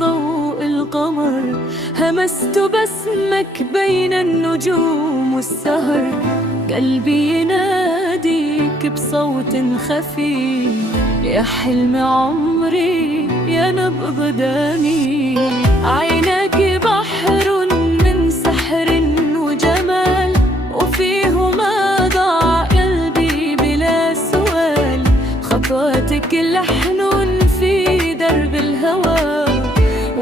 ضوء القمر، همست باسمك بين النجوم والسهر. قلبي يناديك بصوت خفي، يا حلم عمري يا نبض دمي. عيناك بحر من سحر وجمال، وفيهما ضاع قلبي بلا سؤال. خطواتك لحن في درب الهوى،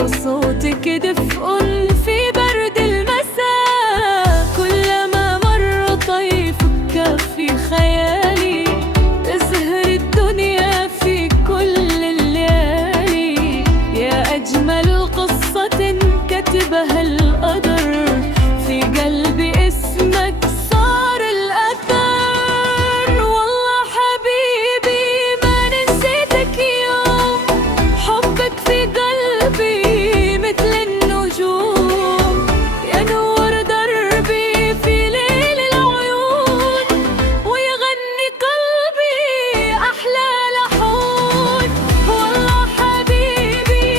وصوتك دفء في برد المساء. كلما مر طيفك في خيالي، تزهر الدنيا في كل الليالي. يا أجمل قصة كتبها القدر، في قلبي اسمك صار الأثر. والله حبيبي ما نسيتك يوم، حبك في قلبي مثل النجوم. يا نور دربي في ليل العيون، ويغني قلبي أحلى لحون. والله حبيبي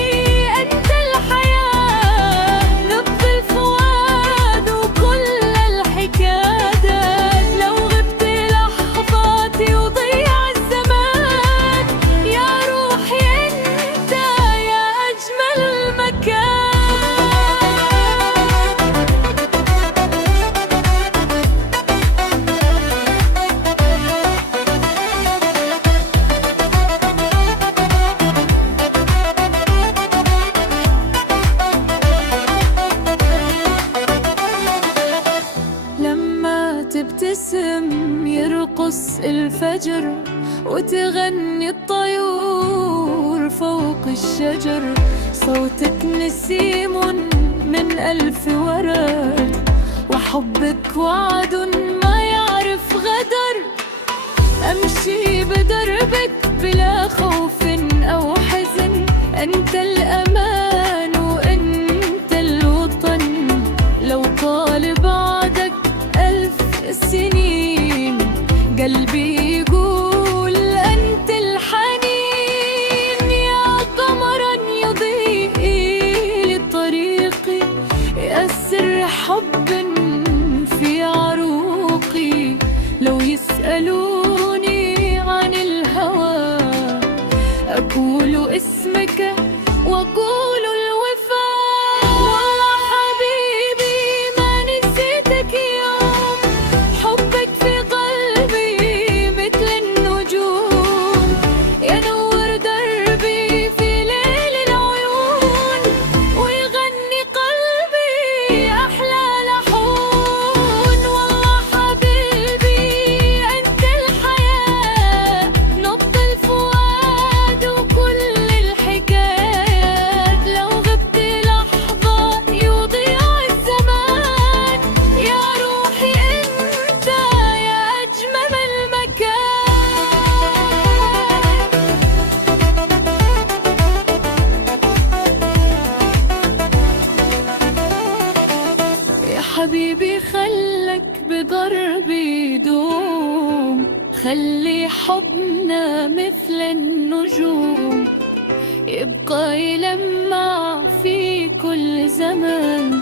أنت الحياة، نبض الفؤاد وكل الحكايات. لو غبت لحظات يضيع الزمان، يا روحي أنت يا أجمل مكان. لما تبتسم يرقص الفجر، وتغني الطيور فوق الشجر. صوتك نسيم من ألف ورد، وحبك وعد ما يعرف غدر. أمشي بدربك بلا خوف أو حزن، أنت الأمان وأنت الوطن. لو طال بعدك 1000 سنين، قلبي يقول أنت الحنين. يا قمرا يضيء لطريقي، يا سر حب في عروقي. لو يسألوني عن الهوى، أقول اسمك وأقول الوفاء. والله حبيبي ما نسيتك يوم، حبك في قلبي مثل النجوم. يا نور دربي في ليل العيون، ويغني قلبي أحلى لحون. والله حبيبي أنت الحياة، نبض الفؤاد وكل الحكايات. لو غبت لحظة يضيع الزمان، يا روحي أنت يا أجمل المكان. يا حبيبي خلك بضربي يدوم، خلي حبنا مثل النجوم، يبقى يلمع في كل زمان.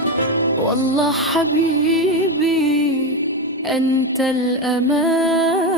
والله حبيبي أنت الأمان.